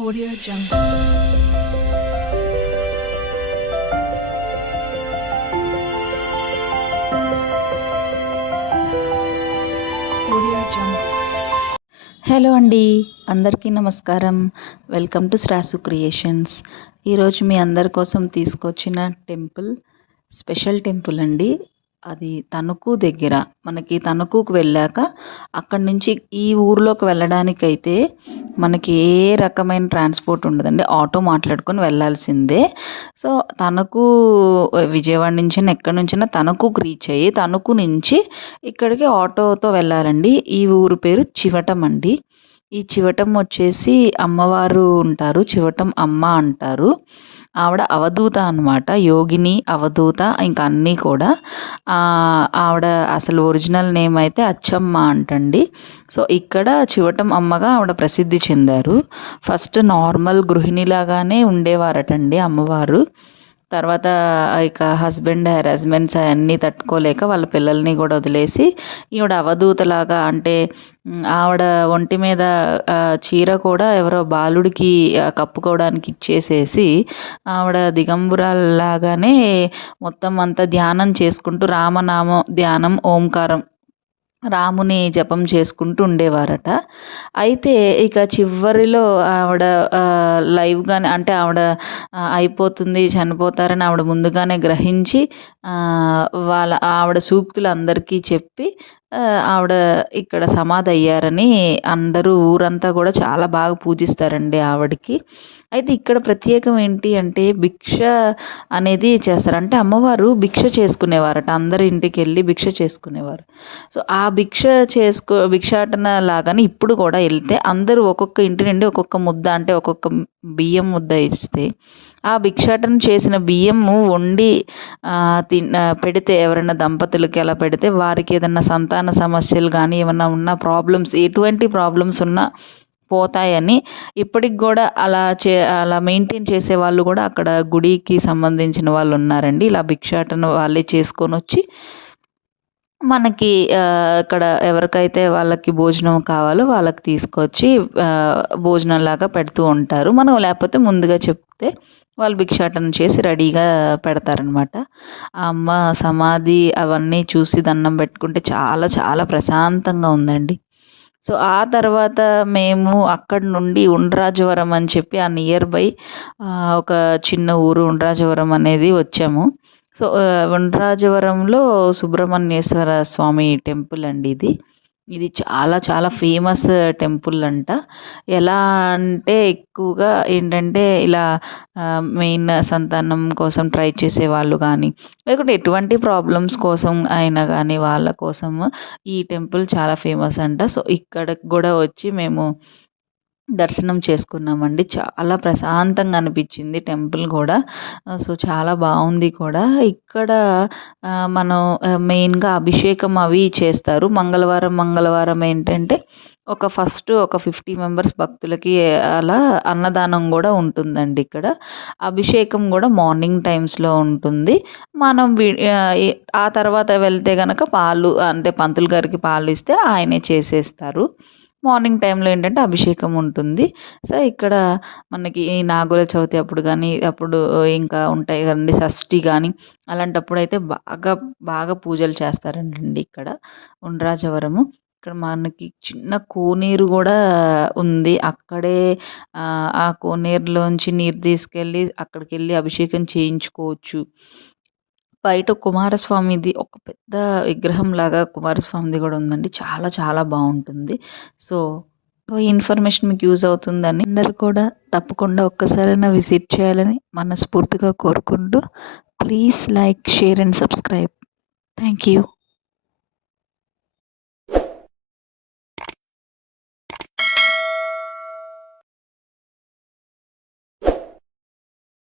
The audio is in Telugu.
Audio Jungle. Audio Jungle. Hello అండి, అందరికీ నమస్కారం. Welcome to Srasu creations. ఈరోజు మీ అందరి కోసం తీసుకొచ్చిన టెంపుల్ స్పెషల్ టెంపుల్ అండి. అది తణుకు దగ్గర. మనకి తణుకుకు వెళ్ళాక అక్కడి నుంచి ఈ ఊర్లోకి వెళ్ళడానికైతే మనకి ఏ రకమైన ట్రాన్స్పోర్ట్ ఉండదండి, ఆటో మాట్లాడుకొని వెళ్ళాల్సిందే. సో తణుకు విజయవాడ నుంచి ఎక్కడి నుంచైనా తణుకుకు రీచ్ అయ్యి తణుకు నుంచి ఇక్కడికి ఆటోతో వెళ్ళాలండి. ఈ ఊరు పేరు చివటం అండి. ఈ చివటం వచ్చేసి అమ్మవారు ఉంటారు, చివటం అమ్మ అంటారు. ఆవిడ అవధూత అనమాట, యోగిని అవధూత ఇంకా అన్నీ కూడా. ఆవిడ అసలు ఒరిజినల్ నేమ్ అయితే అచ్చమ్మ అంటండి. సో ఇక్కడ చివటం అమ్మగా ఆవిడ ప్రసిద్ధి చెందారు. ఫస్ట్ నార్మల్ గృహిణిలాగానే ఉండేవారటండి అమ్మవారు. తర్వాత ఇక హస్బెండ్ హెరాస్మెంట్స్ అవన్నీ తట్టుకోలేక వాళ్ళ పిల్లల్ని కూడా వదిలేసి ఈవిడ అవధూతలాగా అంటే ఆవిడ ఒంటి మీద చీర కూడా ఎవరో బాలుడికి కప్పుకోవడానికి ఇచ్చేసేసి ఆవిడ దిగంబరాల్లాగానే మొత్తం అంతా ధ్యానం చేసుకుంటూ రామనామం ధ్యానం ఓంకారం రాముని జపం చేసుకుంటూ ఉండేవారట. అయితే ఇక చివరిలో ఆవిడ లైవ్గానే అంటే ఆవిడ అయిపోతుంది, చనిపోతారని ఆవిడ ముందుగానే గ్రహించి ఆవిడ సూక్తులు అందరికీ చెప్పి ఆవిడ ఇక్కడ సమాధి అయ్యారని అందరూ ఊరంతా కూడా చాలా బాగా పూజిస్తారండి ఆవిడకి. అయితే ఇక్కడ ప్రత్యేకం ఏంటి అంటే భిక్ష అనేది చేస్తారు. అంటే అమ్మవారు భిక్ష చేసుకునేవారట, అందరి ఇంటికి వెళ్ళి భిక్ష చేసుకునేవారు. సో ఆ భిక్షాటన లాగానే ఇప్పుడు కూడా వెళ్తే అందరూ ఒక్కొక్క ఇంటి నుండి ఒక్కొక్క ముద్ద అంటే ఒక్కొక్క బియ్యం ముద్ద ఇస్తే ఆ భిక్షాటన చేసిన బియ్యము వండి పెడితే ఎవరైనా దంపతులకి అలా పెడితే వారికి ఏదైనా సంతాన సమస్యలు కానీ ఏమన్నా ఉన్న ప్రాబ్లమ్స్ ఎటువంటి ప్రాబ్లమ్స్ ఉన్నా పోతాయని ఇప్పటికి కూడా అలా మెయింటైన్ చేసే వాళ్ళు కూడా అక్కడ గుడికి సంబంధించిన వాళ్ళు ఉన్నారండి. ఇలా భిక్షాటన వాళ్ళే చేసుకొని వచ్చి మనకి ఇక్కడ ఎవరికైతే వాళ్ళకి భోజనం కావాలో వాళ్ళకి తీసుకొచ్చి భోజనంలాగా పెడుతూ ఉంటారు. మనం లేకపోతే ముందుగా చెప్తే వాళ్ళు భిక్షాటన చేసి రెడీగా పెడతారనమాట. ఆ అమ్మ సమాధి అవన్నీ చూసి దండం పెట్టుకుంటే చాలా చాలా ప్రశాంతంగా ఉందండి. సో ఆ తర్వాత మేము అక్కడి నుండి ఉండ్రాజవరం అని చెప్పి ఆ నియర్ బై ఒక చిన్న ఊరు ఉండ్రాజవరం అనేది వచ్చాము. సో ఉండ్రాజవరంలో సుబ్రహ్మణ్యేశ్వర స్వామి టెంపుల్ అండి ఇది. ఇది చాలా చాలా ఫేమస్ టెంపుల్ అంట. ఎలా అంటే ఎక్కువగా ఏంటంటే ఇలా మెయిన్ సంతానం కోసం ట్రై చేసేవాళ్ళు కానీ లేకుంటే ఎటువంటి ప్రాబ్లమ్స్ కోసం అయినా కానీ వాళ్ళ కోసం ఈ టెంపుల్ చాలా ఫేమస్ అంట. సో ఇక్కడికి కూడా వచ్చి మేము దర్శనం చేసుకున్నామండి. చాలా ప్రశాంతంగా అనిపించింది టెంపుల్ కూడా. సో చాలా బాగుంది కూడా. ఇక్కడ మనం మెయిన్గా అభిషేకం అవి చేస్తారు. మంగళవారం మంగళవారం ఏంటంటే ఫస్ట్ ఒక 50 మెంబర్స్ భక్తులకి అలా అన్నదానం కూడా ఉంటుందండి ఇక్కడ. అభిషేకం కూడా మార్నింగ్ టైమ్స్లో ఉంటుంది. మనం ఆ తర్వాత వెళ్తే కనుక పాలు అంటే పంతులు గారికి పాలు ఇస్తే ఆయనే చేసేస్తారు. మార్నింగ్ టైంలో ఏంటంటే అభిషేకం ఉంటుంది. సో ఇక్కడ మనకి ఈ నాగుల చవితి అప్పుడు కానీ అప్పుడు ఇంకా ఉంటాయి కదండి, షష్ఠి కానీ అలాంటప్పుడు అయితే బాగా బాగా పూజలు చేస్తారండి ఇక్కడ ఉండ్రాజవరము. ఇక్కడ మనకి చిన్న కోనేరు కూడా ఉంది. అక్కడే ఆ కోనేరులోంచి నీరు తీసుకెళ్ళి అక్కడికి వెళ్ళి అభిషేకం చేయించుకోవచ్చు. బయట కుమారస్వామిది ఒక పెద్ద విగ్రహం లాగా కుమారస్వామిది కూడా ఉందండి. చాలా చాలా బాగుంటుంది. సో ఈ ఇన్ఫర్మేషన్ మీకు యూజ్ అవుతుందని అందరు కూడా తప్పకుండా ఒక్కసారైనా విజిట్ చేయాలని మనస్ఫూర్తిగా కోరుకుంటూ please like, share and subscribe. Thank you.